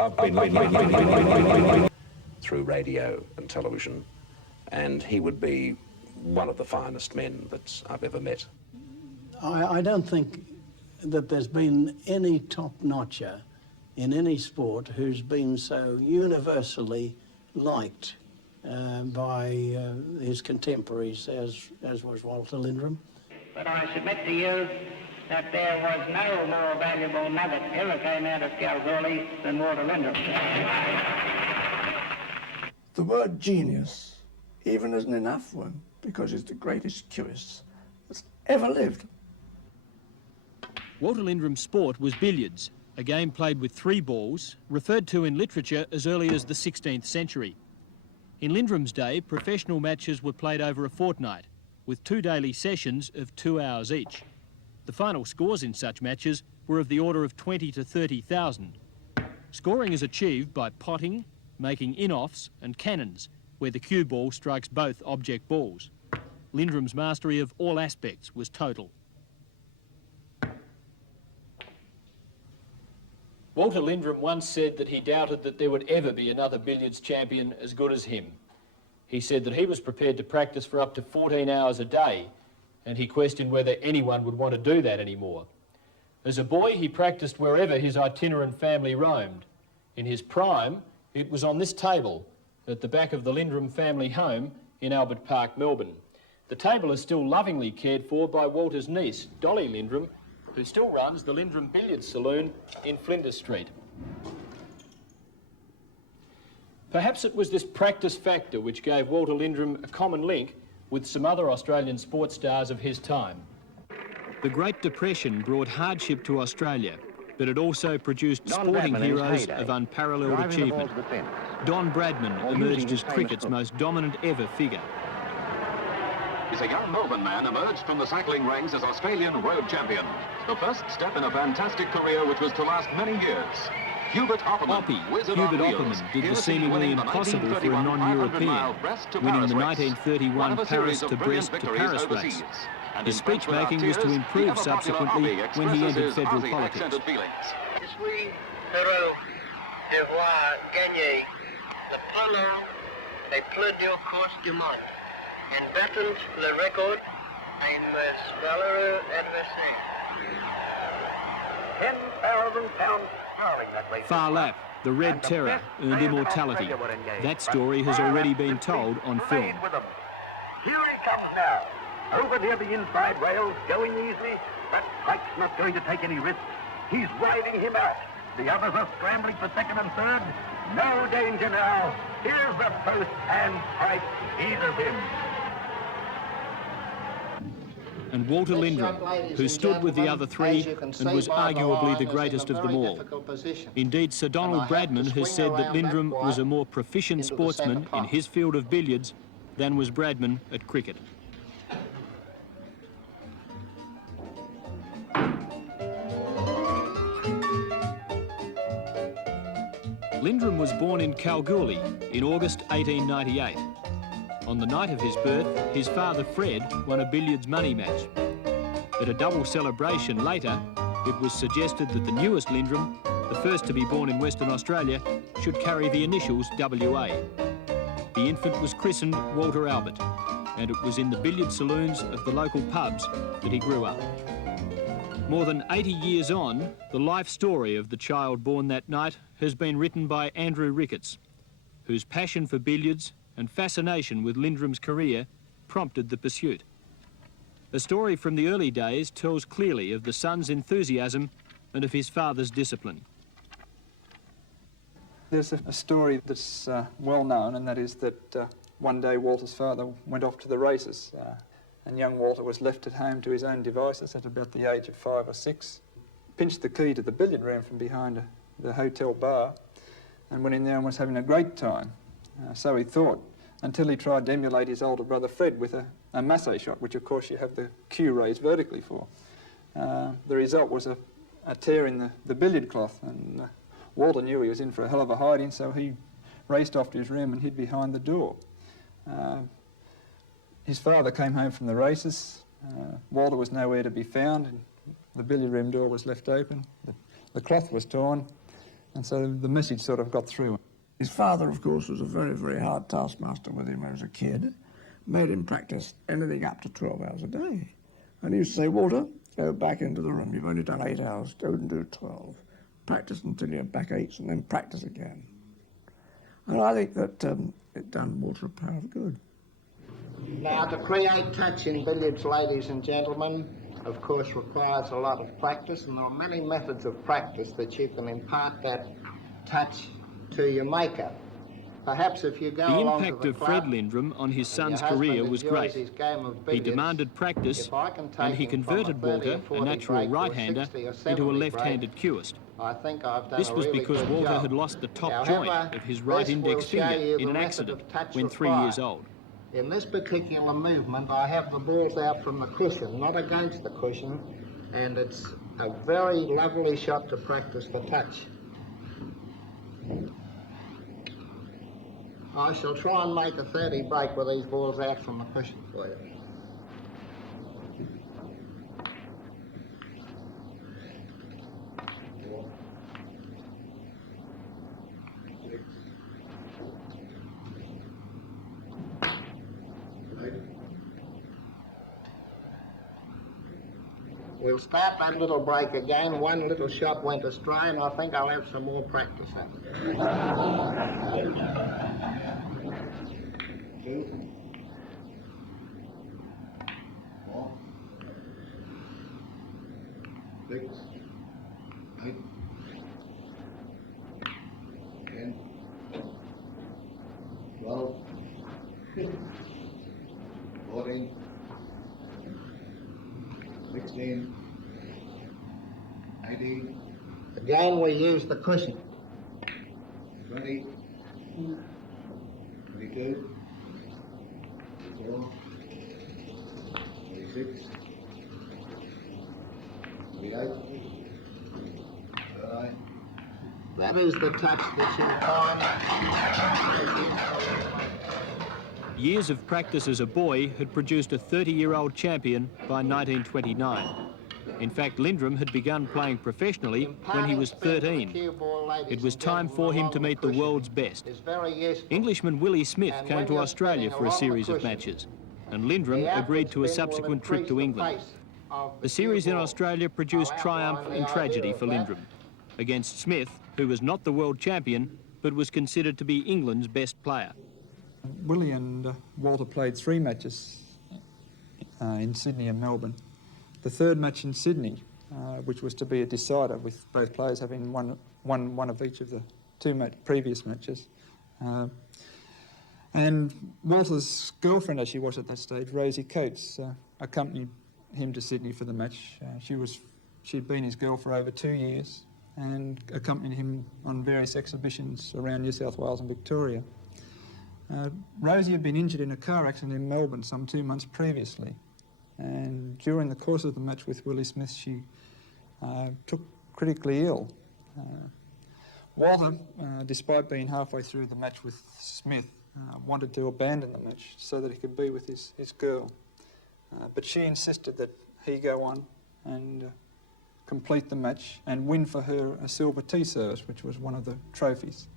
I've been through radio and television, and he would be one of the finest men that I've ever met. I don't think that there's been any top-notcher in any sport who's been so universally liked by his contemporaries as was Walter Lindrum. But I submit to you that there was no more valuable nugget ever came out of Kalgoorlie than Walter Lindrum. The word genius even isn't enough for him, because he's the greatest curist that's ever lived. Walter Lindrum's sport was billiards, a game played with 3 balls, referred to in literature as early as the 16th century. In Lindrum's day, professional matches were played over a fortnight, with 2 daily sessions of 2 hours each. The final scores in such matches were of the order of 20 to 30,000. Scoring is achieved by potting, making in-offs and cannons, where the cue ball strikes both object balls. Lindrum's mastery of all aspects was total. Walter Lindrum once said that he doubted that there would ever be another billiards champion as good as him. He said that he was prepared to practice for up to 14 hours a day, and he questioned whether anyone would want to do that anymore. As a boy, he practiced wherever his itinerant family roamed. In his prime, it was on this table at the back of the Lindrum family home in Albert Park, Melbourne. The table is still lovingly cared for by Walter's niece, Dolly Lindrum, who still runs the Lindrum Billiards Saloon in Flinders Street. Perhaps it was this practice factor which gave Walter Lindrum a common link with some other Australian sports stars of his time. The Great Depression brought hardship to Australia, but it also produced sporting heroes of unparalleled achievement. Don Bradman emerged as cricket's most dominant ever figure. A young Melbourne man emerged from the cycling ranks as Australian road champion. The first step in a fantastic career which was to last many years. Hubert Opperman, Hubert Opperman did the seemingly impossible for a non-European, winning the 1931 Paris to Brest to Paris race. His speech-making was to improve subsequently when he entered federal politics. And battled the record in this valorous adversary. £10,000 that way. Far Lap, the Red Terror, earned immortality. That story has already been told on film. Here he comes now. Over near the inside rails, going easily, but Pike's not going to take any risks. He's riding him out. The others are scrambling for second and third. No danger now. Here's the post, and Pike eases him. And Walter Lindrum, who stood with the other 3 and was arguably the greatest of them all. Indeed, Sir Donald Bradman has said that Lindrum was a more proficient sportsman in his field of billiards than was Bradman at cricket. Lindrum was born in Kalgoorlie in August 1898. On the night of his birth, his father Fred won a billiards money match. At a double celebration later, it was suggested that the newest Lindrum, the first to be born in Western Australia, should carry the initials WA. The infant was christened Walter Albert, and it was in the billiard saloons of the local pubs that he grew up. More than 80 years on, the life story of the child born that night has been written by Andrew Ricketts, whose passion for billiards and fascination with Lindrum's career prompted the pursuit. A story from the early days tells clearly of the son's enthusiasm and of his father's discipline. There's a story that's well known, and that is that one day Walter's father went off to the races, and young Walter was left at home to his own devices at about the age of 5 or 6. Pinched the key to the billiard room from behind the hotel bar and went in there and was having a great time. So he thought, until he tried to emulate his older brother Fred with a masse shot, which of course you have the cue raised vertically for. The result was a tear in the billiard cloth, and Walter knew he was in for a hell of a hiding, so he raced off to his room and hid behind the door. His father came home from the races. Walter was nowhere to be found, and the billiard room door was left open. The cloth was torn, And so the message sort of got through. His father, of course, was a very, very hard taskmaster with him as a kid, made him practice anything up to 12 hours a day. And he used to say, Walter, go back into the room. You've only done 8 hours. Go and do 12. Practice until your back aches and then practice again. And I think that it done Walter a power of good. Now, to create touch in billiards, ladies and gentlemen, of course, requires a lot of practice, and there are many methods of practice that you can impart that touch to your maker. Perhaps if you go The along impact to the of club, Fred Lindrum on his and your son's husband career was enjoys great. his game of He billiards, demanded practice, if I can take and he him from converted 30 or Walter, a 40 natural break to a right-hander, 60 or into 70 a left-handed break, cueist. I think I've done This a was really because good Walter job. had lost the top However, joint of his right this index will show finger you in the an method accident of touch when 3 required. years old. In this particular movement, I have the balls out from the cushion, not against the cushion, and it's a very lovely shot to practice for touch. I shall try and make a 30 break with these balls out from the cushion for you. We'll start that little break again. One little shot went astray, and I think I'll have some more practice at it. 2, 4, 6, 8, 10, 12, 14, 16, 18. Again, we use the cushion. 20, 22, 24, 26, 28, 29. That is the touch that you'll find. Years of practice as a boy had produced a 30-year-old champion by 1929. In fact, Lindrum had begun playing professionally when he was 13. It was time for him to meet the world's best. Englishman Willie Smith came to Australia for a series of matches, and Lindrum agreed to a subsequent trip to England. The series in Australia produced triumph and tragedy for Lindrum against Smith, who was not the world champion, but was considered to be England's best player. Willie and Walter played 3 matches in Sydney and Melbourne. The third match in Sydney, which was to be a decider, with both players having won one of each of the 2 previous matches. And Walter's girlfriend, as she was at that stage, Rosie Coates, accompanied him to Sydney for the match. She'd been his girl for over 2 years and accompanied him on various exhibitions around New South Wales and Victoria. Rosie had been injured in a car accident in Melbourne some 2 months previously, and during the course of the match with Willie Smith, she took critically ill. Walter, despite being halfway through the match with Smith, wanted to abandon the match so that he could be with his girl. But she insisted that he go on and complete the match and win for her a silver tea service, which was one of the trophies.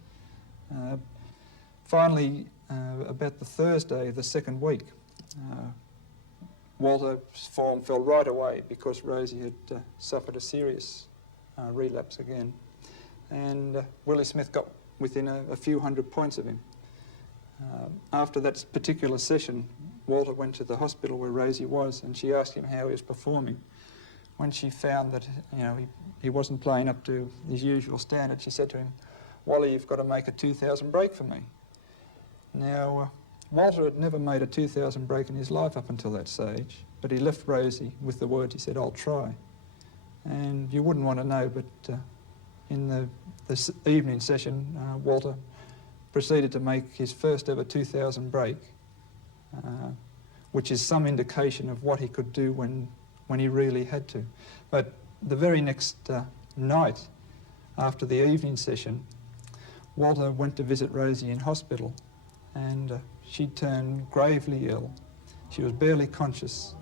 Finally, about the Thursday of the second week, Walter's form fell right away because Rosie had suffered a serious relapse again. And Willie Smith got within a few hundred points of him. After that particular session, Walter went to the hospital where Rosie was, and she asked him how he was performing. When she found that he wasn't playing up to his usual standard, she said to him, "Wally, you've got to make a 2,000 break for me." Now, Walter had never made a 2,000 break in his life up until that stage, but he left Rosie with the words, he said, "I'll try." And you wouldn't want to know, but in the evening session, Walter proceeded to make his first ever 2,000 break, which is some indication of what he could do when he really had to. But the very next night, after the evening session, Walter went to visit Rosie in hospital, and she turned gravely ill. She was barely conscious.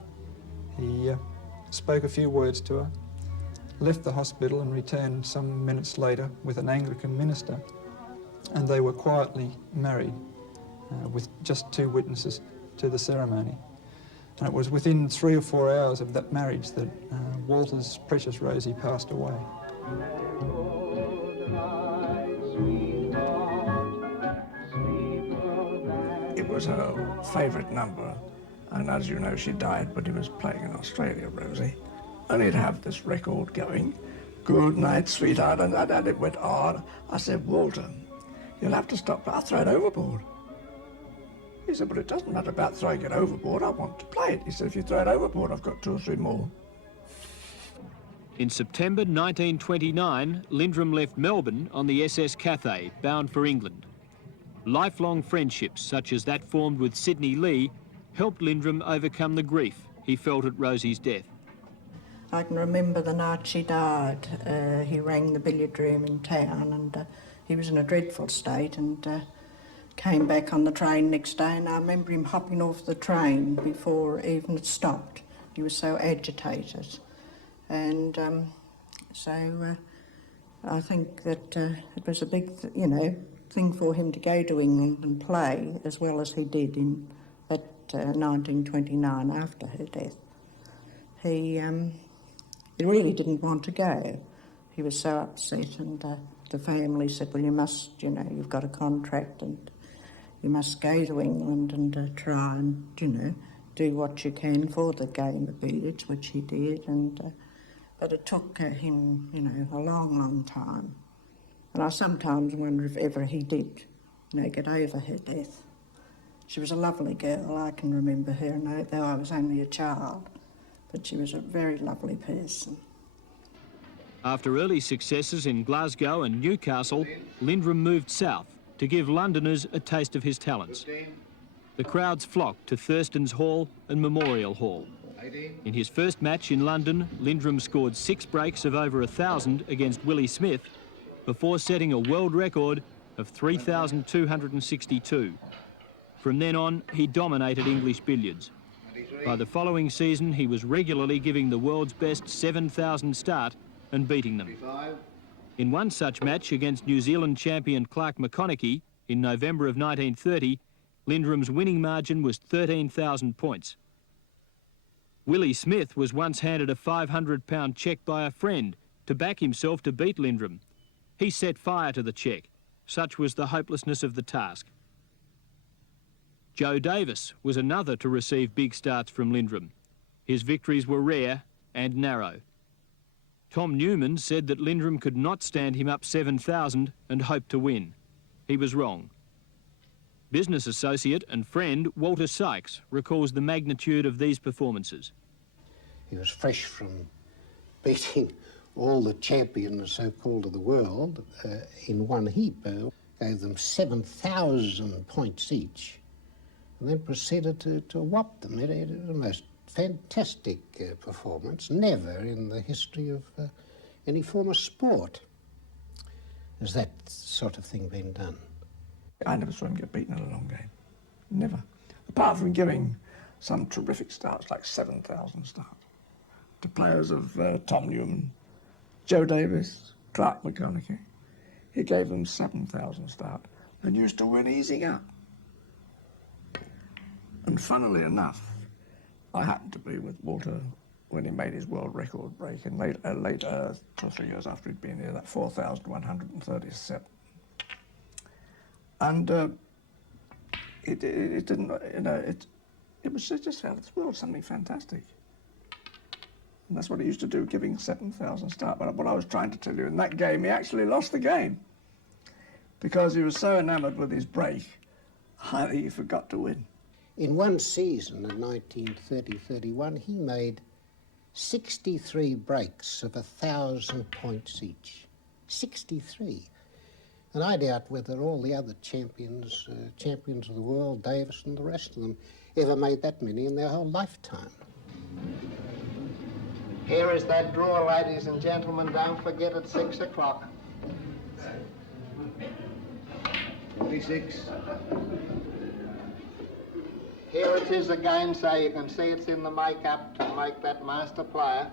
He spoke a few words to her, left the hospital and returned some minutes later with an Anglican minister, and they were quietly married with just 2 witnesses to the ceremony. And it was within 3 or 4 hours of that marriage that Walter's precious Rosie passed away. It was her favourite number, and as you know, she died when he was playing in Australia, Rosie. And he'd have this record going, "Good night, sweetheart," and it went on. I said, "Walter, you'll have to stop, I'll throw it overboard." He said, "But it doesn't matter about throwing it overboard, I want to play it." He said, "If you throw it overboard, I've got 2 or 3 more." In September 1929, Lindrum left Melbourne on the SS Cathay, bound for England. Lifelong friendships, such as that formed with Sidney Lee, helped Lindrum overcome the grief he felt at Rosie's death. I can remember the night she died. He rang the billiard room in town, and he was in a dreadful state, and came back on the train next day, and I remember him hopping off the train before even it stopped. He was so agitated. And so I think that it was a big, thing for him to go to England and play as well as he did in that 1929 after her death. He really didn't want to go. He was so upset, and the family said, "Well, you must, you've got a contract and you must go to England and try and, do what you can for the game of billiards," which he did. And but it took him, a long, long time. And I sometimes wonder if ever he did, get over her death. She was a lovely girl. I can remember her, though I was only a child. But she was a very lovely person. After early successes in Glasgow and Newcastle, Lindrum moved south to give Londoners a taste of his talents. The crowds flocked to Thurston's Hall and Memorial Hall. In his first match in London, Lindrum scored 6 breaks of over 1,000 against Willie Smith before setting a world record of 3,262. From then on, he dominated English billiards. By the following season, he was regularly giving the world's best 7,000 start and beating them. In one such match against New Zealand champion Clark McConaughey in November of 1930, Lindrum's winning margin was 13,000 points. Willie Smith was once handed a £500 cheque by a friend to back himself to beat Lindrum. He set fire to the cheque. Such was the hopelessness of the task. Joe Davis was another to receive big starts from Lindrum. His victories were rare and narrow. Tom Newman said that Lindrum could not stand him up 7,000 and hope to win. He was wrong. Business associate and friend Walter Sykes recalls the magnitude of these performances. He was fresh from beating all the champions, so-called, of the world in one heap. Gave them 7,000 points each, and then proceeded to whop them. It was the most fantastic performance. Never in the history of any form of sport has that sort of thing been done. I never saw him get beaten in a long game. Never. Apart from giving some terrific starts, like 7,000 starts, to players of Tom Newman, Joe Davis, Clark McConaughey. He gave them 7,000 start and used to win easy up. And funnily enough, I happened to be with Walter when he made his world record break, and later 2 or 3 years after he'd been here, that 4,137. And it didn't, it was just out of this world, something fantastic. And that's what he used to do, giving 7,000 start. But what I was trying to tell you, in that game, he actually lost the game because he was so enamoured with his break that he forgot to win. In one season in 1930-31, he made 63 breaks of 1,000 points each. 63. And I doubt whether all the other champions of the world, Davis and the rest of them, ever made that many in their whole lifetime. Here is that draw, ladies and gentlemen. Don't forget at 6 o'clock. 46. Here it is again, so you can see it's in the make-up to make that master player.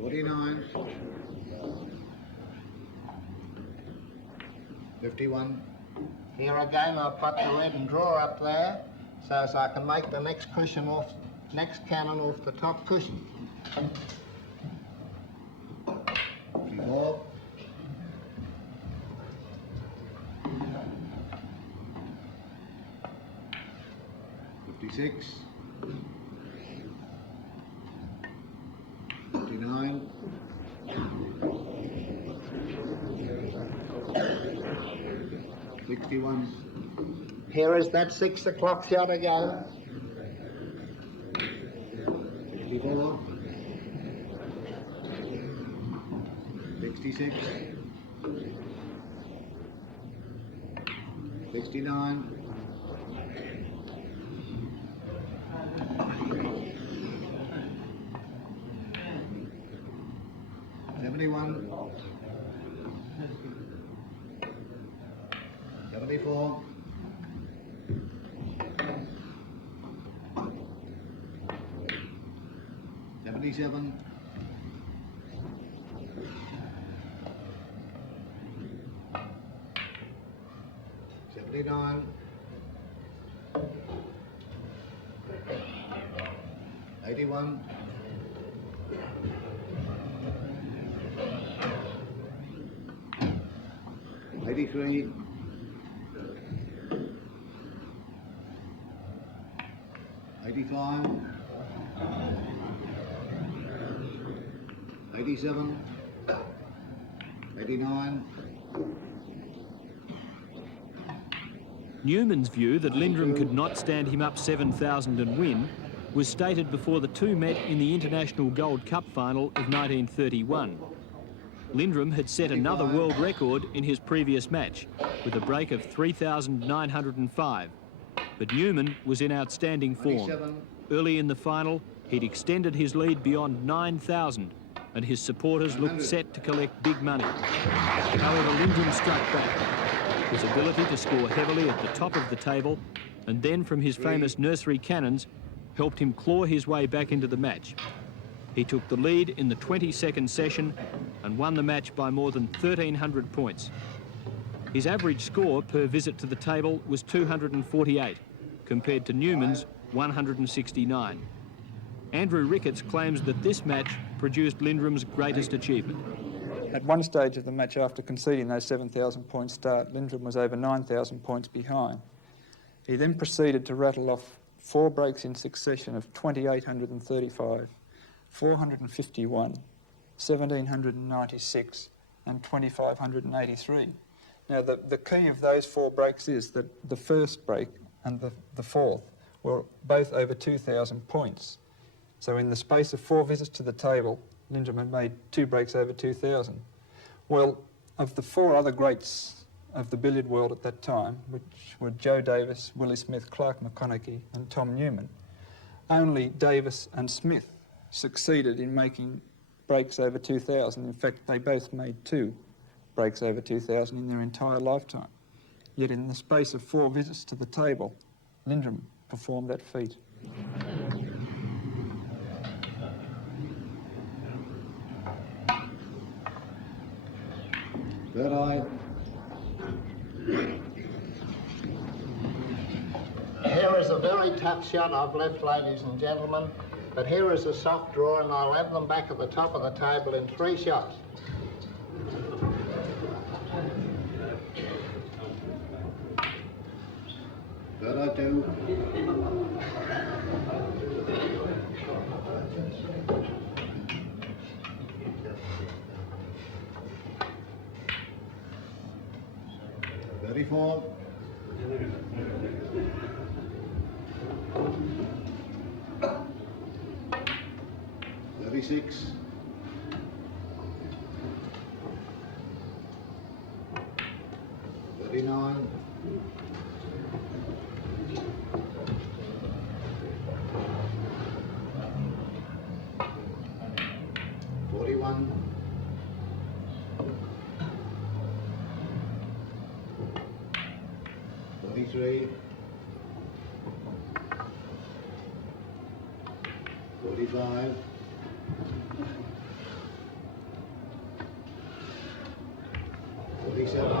49, 51. Here again, I'll put the red and draw up there so as I can make the next cushion off, next cannon off the top cushion. 54. 56. 59. 61. Here is that 6 o'clock shot again. 64. 66. 69. 71. 74. 77. 79. 81. 83. 85. 87. 89. Newman's view that Lindrum could not stand him up 7,000 and win was stated before the two met in the International Gold Cup final of 1931. Lindrum had set another world record in his previous match with a break of 3,905. But Newman was in outstanding form. Early in the final, he'd extended his lead beyond 9,000 and his supporters looked set to collect big money. However, Lindrum struck back. His ability to score heavily at the top of the table and then from his famous nursery cannons helped him claw his way back into the match. He took the lead in the 22nd session and won the match by more than 1,300 points. His average score per visit to the table was 248, compared to Newman's 169. Andrew Ricketts claims that this match produced Lindrum's greatest achievement. At one stage of the match, after conceding those 7,000 point start, Lindrum was over 9,000 points behind. He then proceeded to rattle off 4 breaks in succession of 2,835, 451, 1,796 and 2,583. Now the key of those 4 breaks is that the first break and the fourth were both over 2,000 points. So in the space of 4 visits to the table, Lindrum had made 2 breaks over 2,000. Well, of the 4 other greats of the billiard world at that time, which were Joe Davis, Willie Smith, Clark McConaughey and Tom Newman, only Davis and Smith succeeded in making breaks over 2,000. In fact, they both made 2 breaks over 2,000 in their entire lifetime. Yet in the space of 4 visits to the table, Lindrum performed that feat. Third eye. Here is a very tough shot I've left, ladies and gentlemen, but here is a soft draw and I'll have them back at the top of the table in 3 shots. Third eye 2. Thirty-four. 36. 39. 41. 43. 45. 87.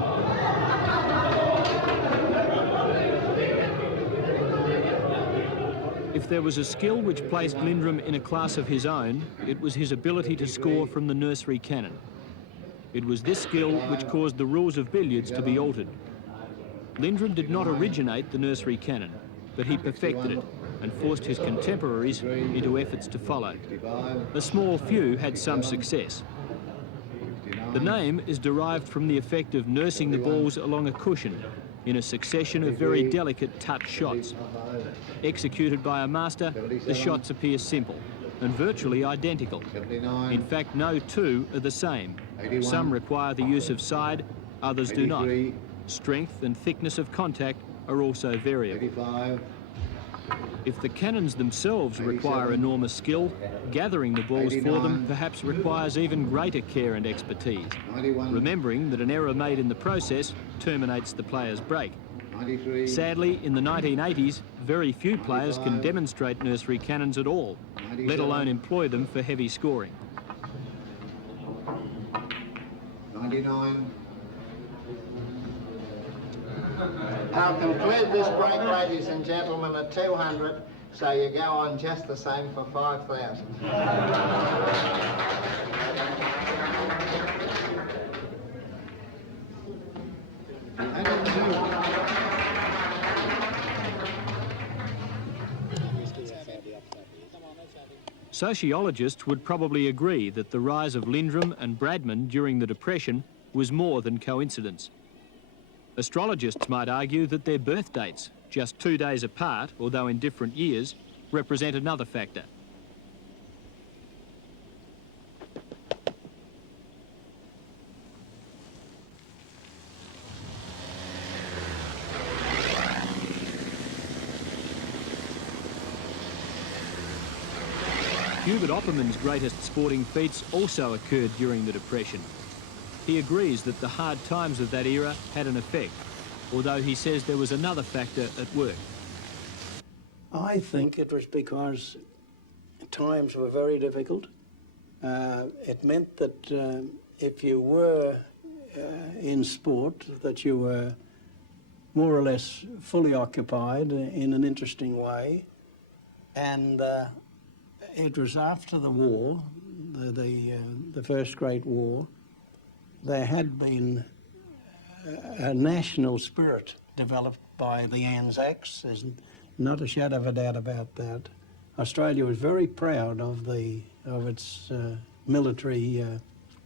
If there was a skill which placed Lindrum in a class of his own, it was his ability to score from the nursery cannon. It was this skill which caused the rules of billiards to be altered. Lindrum did not originate the nursery cannon, but he perfected it and forced his contemporaries into efforts to follow. A small few had some success. The name is derived from the effect of nursing the balls along a cushion in a succession of very delicate touch shots. Executed by a master, the shots appear simple and virtually identical. In fact, no two are the same. Some require the use of side, others do not. Strength and thickness of contact are also variable. If the cannons themselves require enormous skill, gathering the balls for them perhaps requires even greater care and expertise, remembering that an error made in the process terminates the player's break. Sadly, in the 1980s, very few players can demonstrate nursery cannons at all, let alone employ them for heavy scoring. 99. I'll conclude this break, ladies and gentlemen, at 200, so you go on just the same for 5,000. Sociologists would probably agree that the rise of Lindrum and Bradman during the Depression was more than coincidence. Astrologists might argue that their birth dates, just 2 days apart, although in different years, represent another factor. Hubert Opperman's greatest sporting feats also occurred during the Depression. He agrees that the hard times of that era had an effect, although he says there was another factor at work. I think it was because times were very difficult. It meant that if you were in sport, that you were more or less fully occupied in an interesting way. And it was after the war, the First Great War, there had been a national spirit developed by the Anzacs. There's not a shadow of a doubt about that. Australia was very proud of its military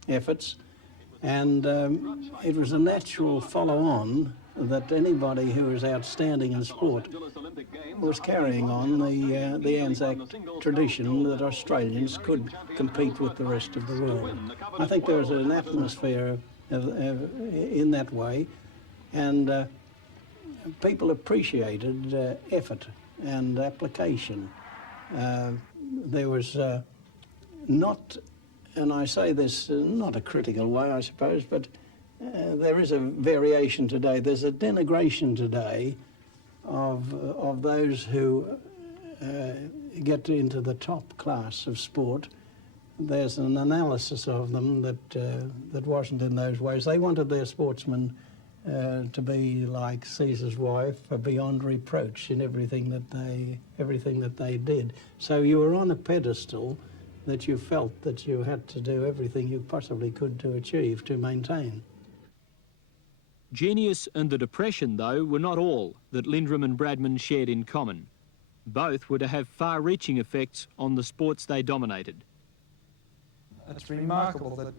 efforts, and it was a natural follow-on that anybody who was outstanding in sport was carrying on the Anzac tradition that Australians could compete with the rest of the world. I think there was an atmosphere in that way, and people appreciated effort and application. There was not, and I say this not a critical way, I suppose, but there is a variation today. There's a denigration today of those who get into the top class of sport. There's an analysis of them that wasn't in those ways. They wanted their sportsmen to be like Caesar's wife, beyond reproach in everything that they did. So you were on a pedestal that you felt that you had to do everything you possibly could to achieve, to maintain. Genius and the Depression, though, were not all that Lindrum and Bradman shared in common. Both were to have far-reaching effects on the sports they dominated. It's remarkable that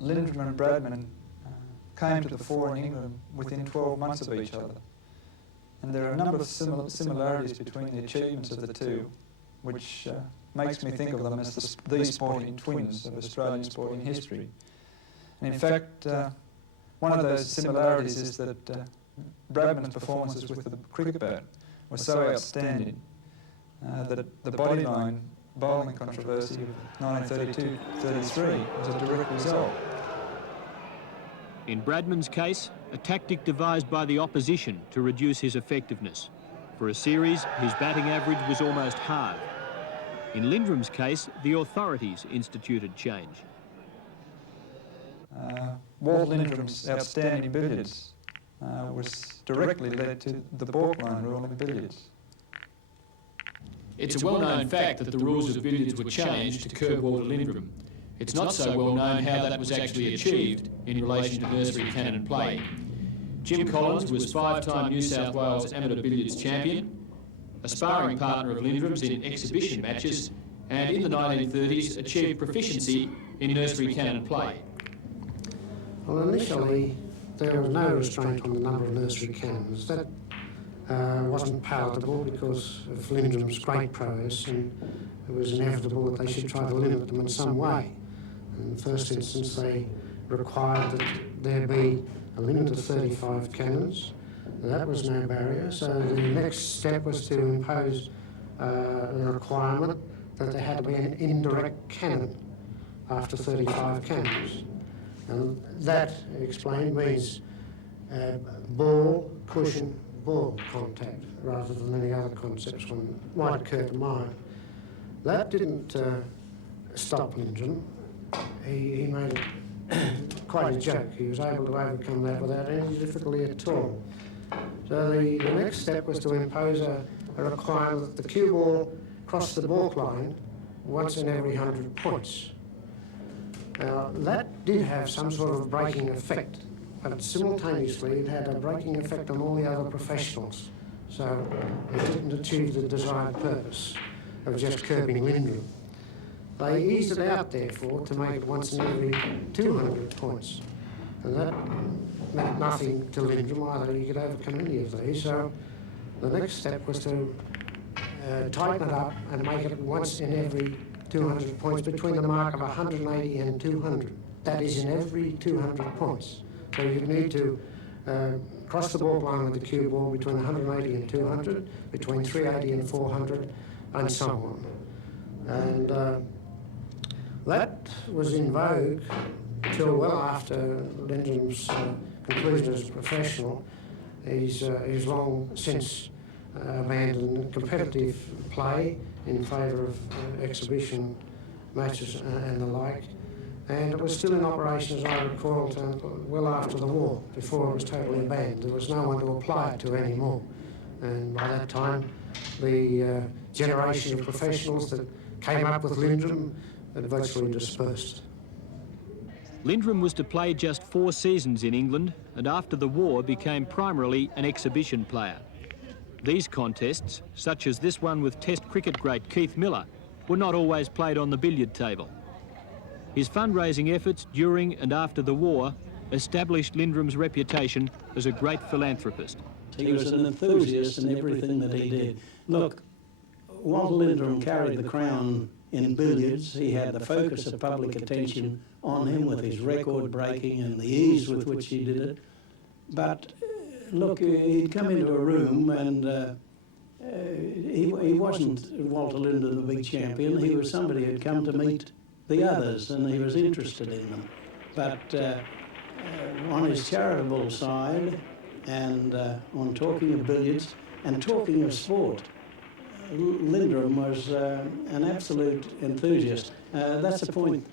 Lindrum and Bradman came to the fore in England within 12 months of each other. And there are a number of similarities between the achievements of the two, which makes me think of them as the sporting twins of Australian sporting history. And in fact, one of those similarities is that Bradman's performances with the cricket bat were so outstanding that the bodyline bowling controversy of 1932-33 was a direct result. In Bradman's case, a tactic devised by the opposition to reduce his effectiveness. For a series, his batting average was almost halved. In Lindrum's case, the authorities instituted change. Walter Lindrum's outstanding billiards was directly led to the balk line rule in billiards. It's a well-known fact that the rules of billiards were changed to curb Walter Lindrum. It's not so well known how that was actually achieved in relation to nursery cannon play. Jim Collins was 5-time New South Wales amateur billiards champion, a sparring partner of Lindrum's in exhibition matches, and in the 1930s achieved proficiency in nursery cannon play. Well, initially there was no restraint on the number of nursery cannons. That wasn't palatable because of Lindrum's great prowess, and it was inevitable that they should try to limit them in some way. In the first instance, they required that there be a limit of 35 cannons. That was no barrier, so the next step was to impose the requirement that there had to be an indirect cannon after 35 cannons. And that, explained, means ball, cushion, ball contact, rather than any other concepts one might occur to mind. That didn't stop Lindrum. He made it quite a joke. He was able to overcome that without any difficulty at all. So the next step was to impose a requirement that the cue ball cross the balk line once in every 100 points. Now, that did have some sort of braking effect, but simultaneously it had a braking effect on all the other professionals. So it didn't achieve the desired purpose of just curbing Lindrum. They eased it out, therefore, to make it once in every 200 points. And that meant nothing to Lindrum either. He could overcome any of these. So the next step was to tighten it up and make it once in every 200 points between the mark of 180 and 200. That is in every 200 points. So you'd need to cross the balk line with the cue ball between 180 and 200, between 380 and 400, and so on. And that was in vogue till well after Lindrum's conclusion as a professional. He's long since abandoned competitive play in favour of exhibition matches and the like. And it was still in operation, as I recall, well after the war, before it was totally abandoned. There was no one to apply it to anymore. And by that time, the generation of professionals that came up with Lindrum had virtually dispersed. Lindrum was to play just 4 seasons in England, and after the war became primarily an exhibition player. These contests, such as this one with Test cricket great Keith Miller, were not always played on the billiard table. His fundraising efforts during and after the war established Lindrum's reputation as a great philanthropist. He was an enthusiast in everything that he did. Look, Walter Lindrum carried the crown in billiards. He had the focus of public attention on him with his record breaking and the ease with which he did it. But look, he'd come into a room and he wasn't Walter Lindrum, the big champion. He was somebody who'd come to meet the others, and he was interested in them. But on his charitable side and on talking of billiards and talking of sport, Lindrum was an absolute enthusiast. That's a point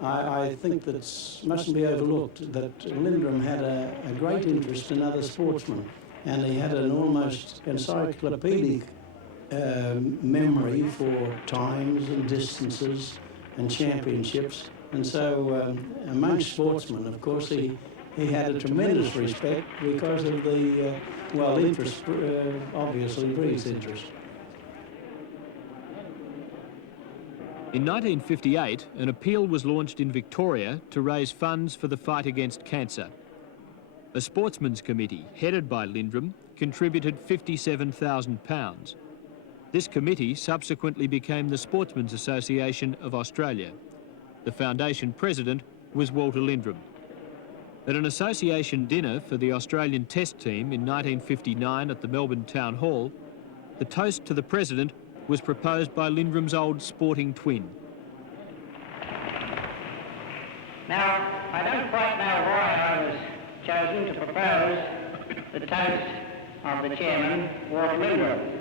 I think that mustn't be overlooked, that Lindrum had a great interest in other sportsmen, and he had an almost encyclopedic memory for times and distances and championships. And so amongst sportsmen, of course, he had a tremendous respect because of the, interest obviously breeds interest. In 1958, an appeal was launched in Victoria to raise funds for the fight against cancer. A sportsmen's committee, headed by Lindrum, contributed £57,000. This committee subsequently became the Sportsmen's Association of Australia. The foundation president was Walter Lindrum. At an association dinner for the Australian Test team in 1959 at the Melbourne Town Hall, the toast to the president was proposed by Lindrum's old sporting twin. Now, I don't quite know why I was chosen to propose the toast of the chairman, Walter Lindrum.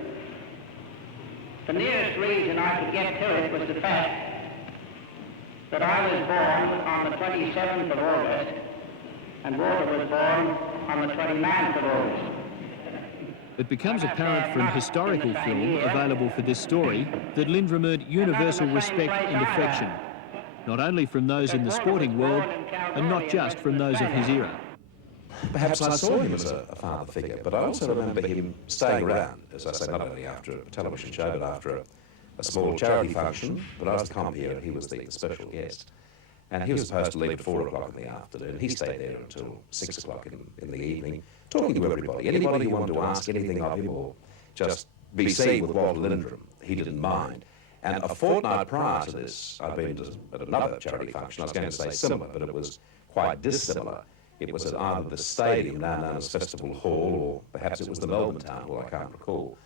The nearest reason I could get to it was the fact that I was born on the 23rd 27th of August, and Walter was born on the 29th of August. It becomes apparent from historical film available for this story that Lindrum earned universal respect and affection, not only from those in the sporting world and not just from those of his era. Perhaps I saw him as a father figure, but I also remember him staying around, as I say, not only after a television show, but after a small charity function. But I was the compere and he was the special guest. And he was supposed to leave at 4 o'clock in the afternoon. He stayed there until 6 o'clock in the evening, talking to everybody. Anybody who wanted to ask anything of him or just be seen with Walter Lindrum, he didn't mind. And a fortnight prior to this, I'd been at another charity function. I was going to say similar, but it was quite dissimilar. It was at either the stadium, now known as Festival Hall, or perhaps it was the Melbourne Town Hall, I can't recall.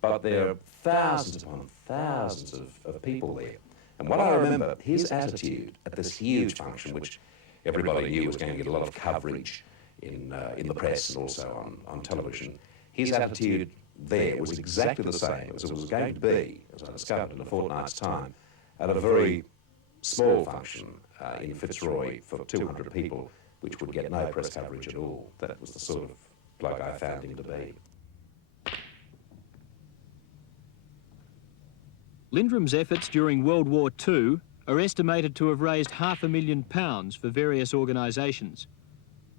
But there are thousands upon thousands of people there. And what I remember, his attitude at this huge function, which everybody knew was going to get a lot of coverage in the press and also on television, his attitude there was exactly the same as it was going to be, as I discovered in a fortnight's time, at a very small function in Fitzroy for 200 people, which would get no press coverage at all. That was the sort of bloke I found him to be. Lindrum's efforts during World War II are estimated to have raised £500,000 for various organisations.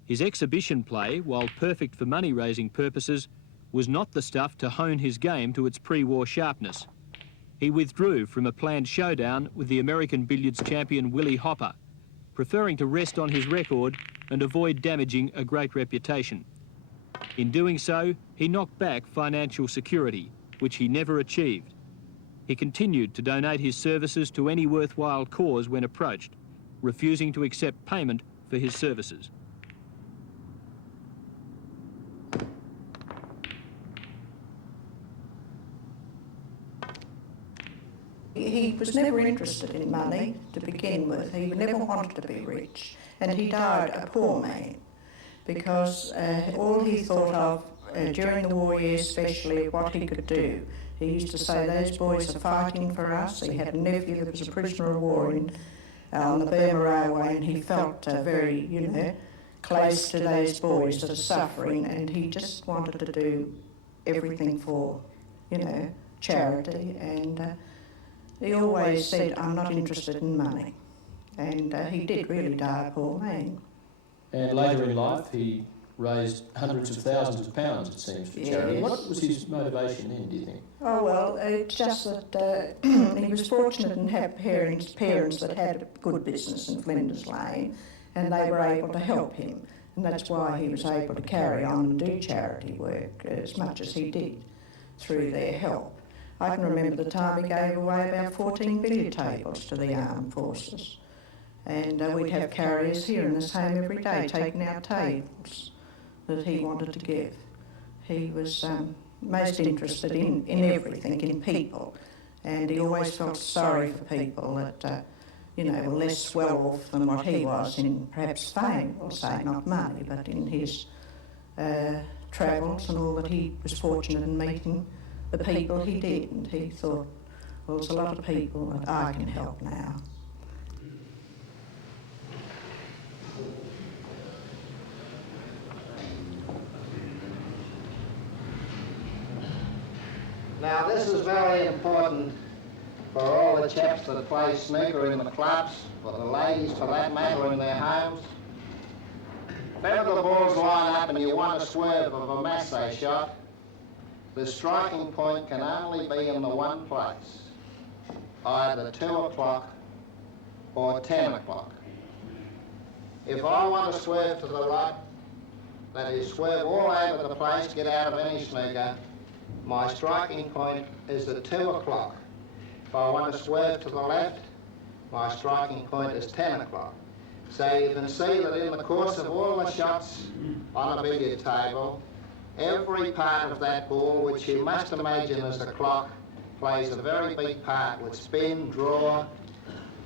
His exhibition play, while perfect for money-raising purposes, was not the stuff to hone his game to its pre-war sharpness. He withdrew from a planned showdown with the American billiards champion Willie Hopper, preferring to rest on his record and avoid damaging a great reputation. In doing so, he knocked back financial security, which he never achieved. He continued to donate his services to any worthwhile cause when approached, refusing to accept payment for his services. He was never interested in money to begin with. He never wanted to be rich, and he died a poor man because all he thought of during the war years, especially what he could do. He used to say, those boys are fighting for us. He had a nephew that was a prisoner of war on the Burma Railway, and he felt very, close to those boys that are suffering, and he just wanted to do everything for, charity, and he always said, I'm not interested in money. And he did really die a poor man. And later in life, he raised hundreds of thousands of pounds, it seems, for charity. Yes. What was his motivation then, do you think? Oh, well, it's just that he was fortunate in having parents that had a good business in Flinders Lane, and they were able to help him. And that's why he was able to carry on and do charity work as much as he did through their help. I can remember the time he gave away about 14 billiard tables to the armed forces. And we'd have carriers here in this home every day taking out tables that he wanted to give. He was most interested in everything, in people. And he always felt sorry for people that, were less well off than what he was in perhaps fame, we'll say, not money, but in his travels and all that he was fortunate in meeting the people he did, and he thought, well, there's a lot of people that I can help now. Now, this is very important for all the chaps that play snooker in the clubs, for the ladies for that matter in their homes. If ever the balls line up and you want a swerve of a masse shot, the striking point can only be in the one place, either 2 o'clock or 10 o'clock. If I want to swerve to the right, that is, swerve all over the place, get out of any snooker, my striking point is at 2 o'clock. If I want to swerve to the left, my striking point is 10 o'clock. So you can see that in the course of all the shots on a billiard table, every part of that ball, which you must imagine as a clock, plays a very big part with spin, draw,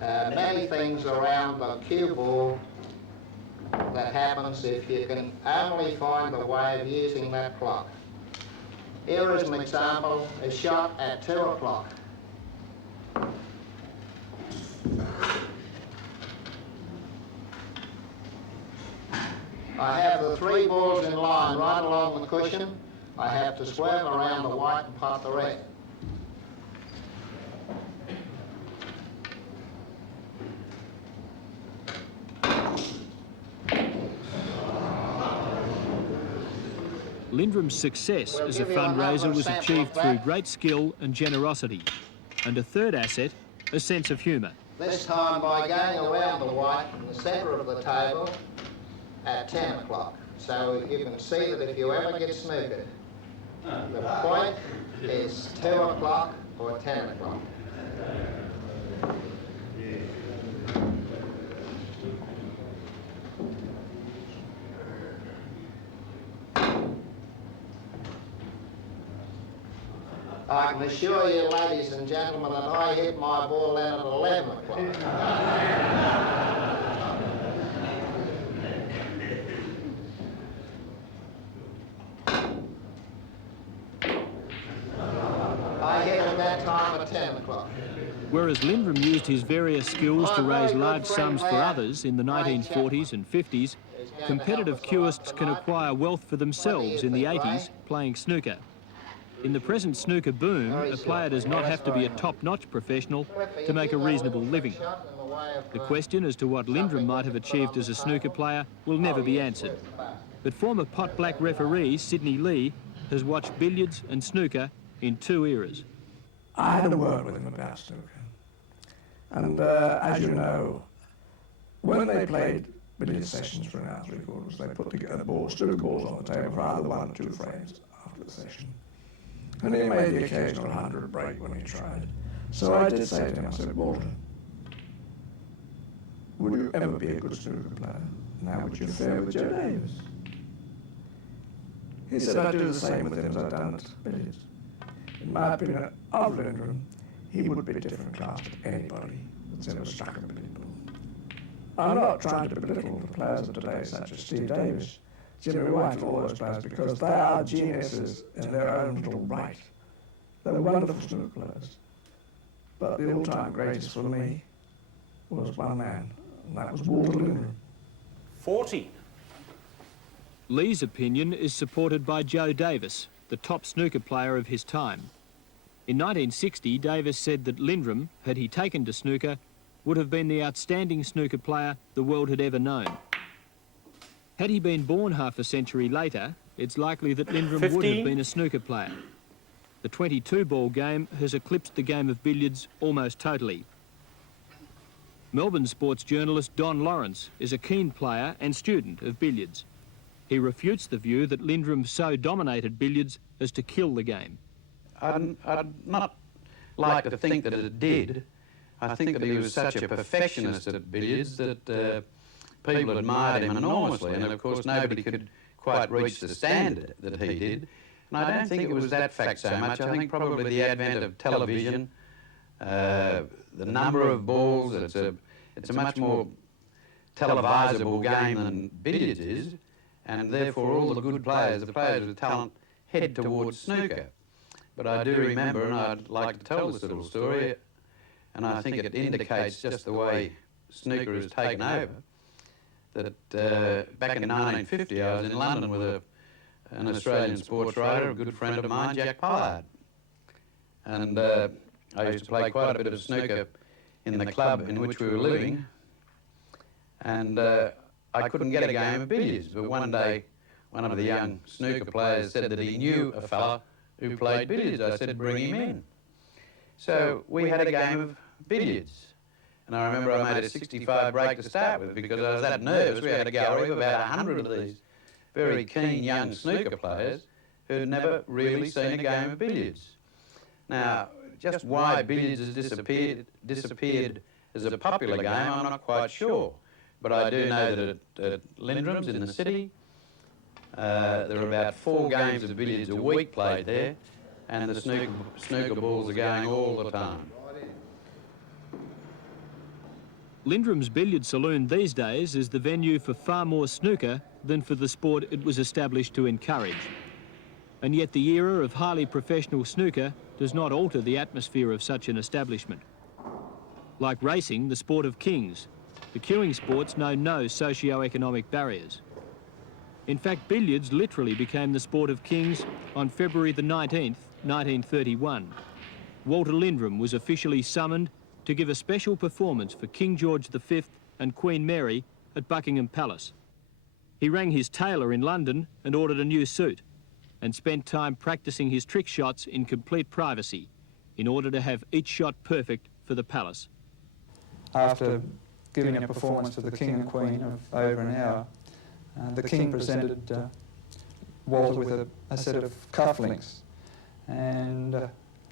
many things around the cue ball that happens if you can only find a way of using that clock. Here is an example, a shot at 2 o'clock. I have the 3 balls in line right along the cushion. I have to swerve around the white and pot the red. Lindrum's success as a fundraiser was achieved through great skill and generosity, and a third asset, a sense of humour. This time by going around the white in the centre of the table at 10 o'clock. So you can see that if you ever get snookered, the point is 2 o'clock or 10 o'clock. I can assure you, ladies and gentlemen, that I hit my ball then at 11 o'clock. I hit at that time at 10 o'clock. Whereas Lindrum used his various skills to raise large sums for others in the 1940s and 50s, competitive cueists can acquire wealth for themselves in the 80s playing snooker. In the present snooker boom, a player does not have to be a top-notch professional to make a reasonable living. The question as to what Lindrum might have achieved as a snooker player will never be answered. But former pot black referee Sidney Lee has watched billiards and snooker in 2 eras. I had a word with him about snooker. And as you know, when they played billiard sessions for an hour, 3/4, they put together snooker balls on the table for either 1 or 2 frames after the session. And he made the occasional 100 break when he tried. So I did say to him, I said, Walter, would you ever be a good snooker player? And how would you fare with Joe Davis? He said, I'd do the same with him as I'd done at billiards. In my opinion, of Lindrum, he would be a different class to anybody that's ever struck a billiard ball. I'm not trying to belittle the players of today, such as Steve Davis, Jimmy White, all those players, because they are geniuses in their own little right. They're wonderful snooker players. But the all-time greatest for me was one man, and that was Walter Lindrum. 40. Lee's opinion is supported by Joe Davis, the top snooker player of his time. In 1960, Davis said that Lindrum, had he taken to snooker, would have been the outstanding snooker player the world had ever known. Had he been born half a century later, it's likely that Lindrum 15. would have been a snooker player. The 22-ball game has eclipsed the game of billiards almost totally. Melbourne sports journalist Don Lawrence is a keen player and student of billiards. He refutes the view that Lindrum so dominated billiards as to kill the game. I'd not like to think that it did. I think that he was such a perfectionist at billiards that people admired him enormously, and of course nobody could quite reach the standard that he did. And I don't think it was that fact so much. I think probably the advent of television, the number of balls, it's a much more televisable game than billiards is, and therefore all the good players, the players with talent, head towards snooker. But I do remember, and I'd like to tell this little story, and I think it indicates just the way snooker has taken over, that back in 1950 I was in London with an Australian sports writer, a good friend of mine, Jack Pollard. And I used to play quite a bit of snooker in the club in which we were living, and I couldn't get a game of billiards, but one day one of the young snooker players said that he knew a fella who played billiards. I said, bring him in. So we had a game of billiards. And I remember I made a 65 break to start with because I was that nervous. We had a gallery of about 100 of these very keen young snooker players who had never really seen a game of billiards. Now, just why billiards has disappeared as a popular game, I'm not quite sure. But I do know that at Lindrum's in the city, there are about 4 games of billiards a week played there, and the snooker balls are going all the time. Lindrum's billiard saloon these days is the venue for far more snooker than for the sport it was established to encourage. And yet the era of highly professional snooker does not alter the atmosphere of such an establishment. Like racing, the sport of kings, the queuing sports know no socio-economic barriers. In fact, billiards literally became the sport of kings on February the 19th, 1931. Walter Lindrum was officially summoned to give a special performance for King George V and Queen Mary at Buckingham Palace. He rang his tailor in London and ordered a new suit, and spent time practicing his trick shots in complete privacy in order to have each shot perfect for the palace. After giving a performance to the King and Queen of over an hour, the King presented Walter with a set of cufflinks, and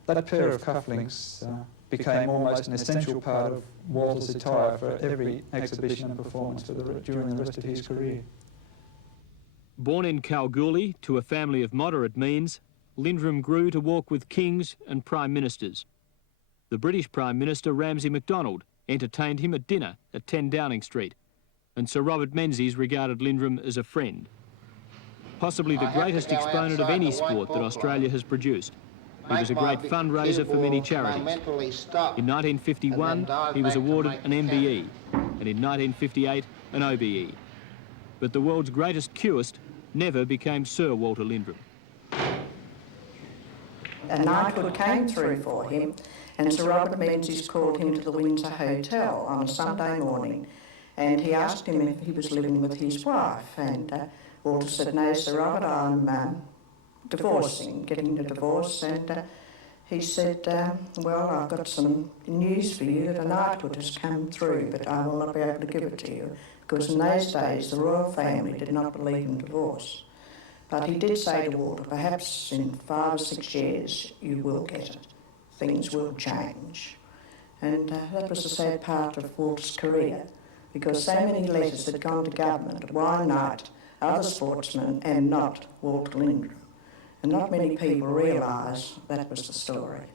that pair of cufflinks became almost an essential part of Walter's attire for every exhibition and performance during the rest of his career. Born in Kalgoorlie to a family of moderate means, Lindrum grew to walk with kings and prime ministers. The British Prime Minister Ramsay MacDonald entertained him at dinner at 10 Downing Street, and Sir Robert Menzies regarded Lindrum as a friend. Possibly the greatest exponent of any sport that Australia has produced. He was a great fundraiser for many charities. In 1951, he was awarded an MBE, and in 1958, an OBE. But the world's greatest cueist never became Sir Walter Lindrum. A knighthood came through for him, and Sir Robert Menzies called him to the Windsor Hotel on a Sunday morning, and he asked him if he was living with his wife, and Walter said, "No, Sir Robert, I'm divorcing, getting a divorce," and he said, "Well, I've got some news for you, that a knighthood has come through, but I will not be able to give it to you, because in those days the royal family did not believe in divorce." But he did say to Walter, "Perhaps in 5 or 6 years you will get it. Things will change." And that was the sad part of Walter's career, because so many letters had gone to government, why not other sportsmen and not Walter Lindrum? And not many people realise that was the story.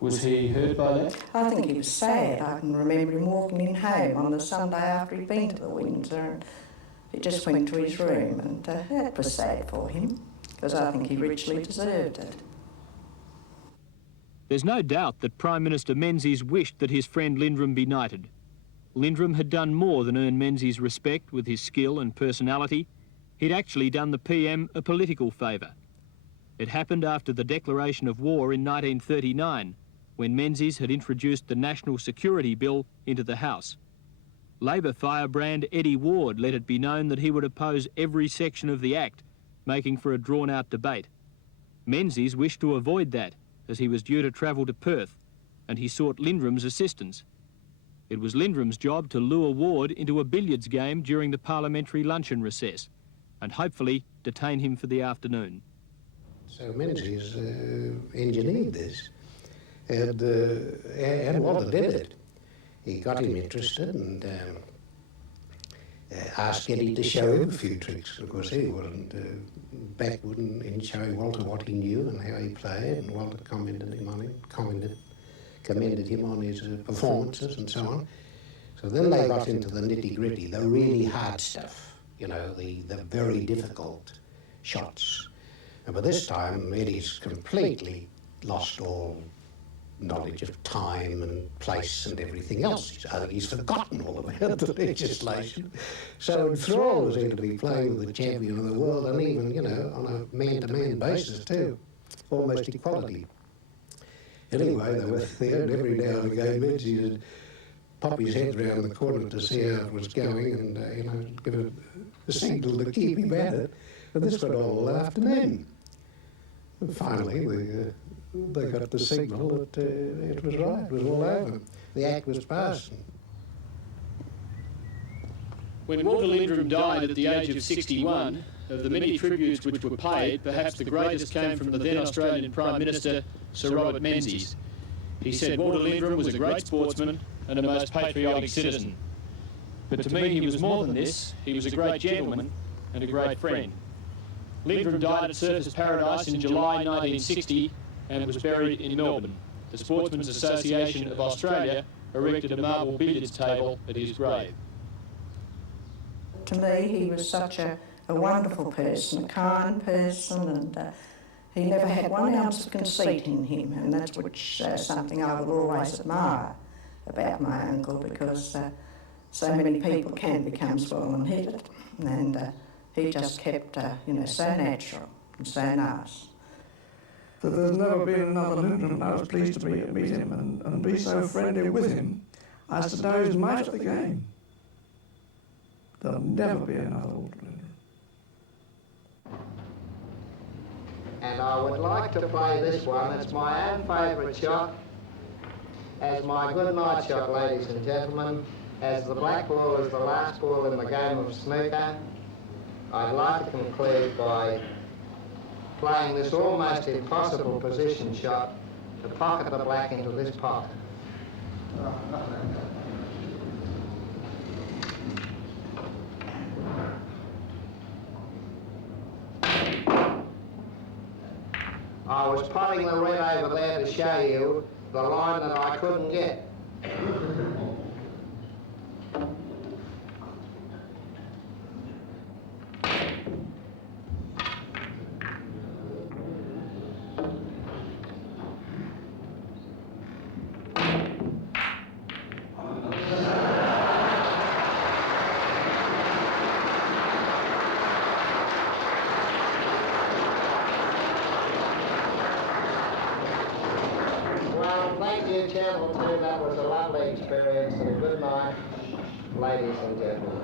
Was he hurt by that? I think he was sad. I can remember him walking in home on the Sunday after he'd been to the Windsor, and he just went to his room, and that was sad for him, because I think he richly deserved it. There's no doubt that Prime Minister Menzies wished that his friend Lindrum be knighted. Lindrum had done more than earn Menzies' respect with his skill and personality. He'd actually done the PM a political favour. It happened after the declaration of war in 1939, when Menzies had introduced the National Security Bill into the House. Labor firebrand Eddie Ward let it be known that he would oppose every section of the Act, making for a drawn-out debate. Menzies wished to avoid that, as he was due to travel to Perth, and he sought Lindrum's assistance. It was Lindrum's job to lure Ward into a billiards game during the parliamentary luncheon recess, and hopefully detain him for the afternoon. So Menzies engineered this, and Walter did it. He got him interested and asked Eddie to show him a few tricks. Of course, he wasn't backward in showing Walter what he knew and how he played, and Walter commended him on his performances and so on. So then they got into the nitty-gritty, the really hard stuff, you know, the very difficult shots. And by this time, Eddie's completely lost all knowledge of time and place and everything else. He's forgotten all about the legislation. So enthralled was he to be playing with the champion of the world, and even, you know, on a man-to-man basis too, almost equality. Anyway, they were there, and every now and again Menzies would pop his head round the corner to see how it was going, and you know, give a signal to keep him at it. And this went on all afternoon. And finally, they got the signal that it was right, it was all over. The Act was passed. When Walter Lindrum died at the age of 61, of the many tributes which were paid, perhaps the greatest came from the then Australian Prime Minister, Sir Robert Menzies. He said Walter Lindrum was a great sportsman and a most patriotic citizen. But to me he was more than this. He was a great gentleman and a great friend. Lindrum died at Surfers Paradise in July 1960 and was buried in Melbourne. The Sportsmen's Association of Australia erected a marble billiards table at his grave. To me, he was such a wonderful person, a kind person, and he never had 1 ounce of conceit in him, and that's something I will always admire about my uncle, because so many people can become swollen-headed, and he just kept, you know, so natural and so nice. So there's never been another Lindrum, and I was pleased to meet him and be so friendly with him as to know his mate at the game. There'll never be another Walter Lindrum. And I would like to play this one. It's my own favourite shot. As my good night shot, ladies and gentlemen, as the black ball is the last ball in the game of snooker, I'd like to conclude by playing this almost impossible position shot to pocket the black into this pocket. I was potting the red over there to show you the line that I couldn't get. Thank you, Channel 2. That was a lovely experience, and a good night, ladies and gentlemen.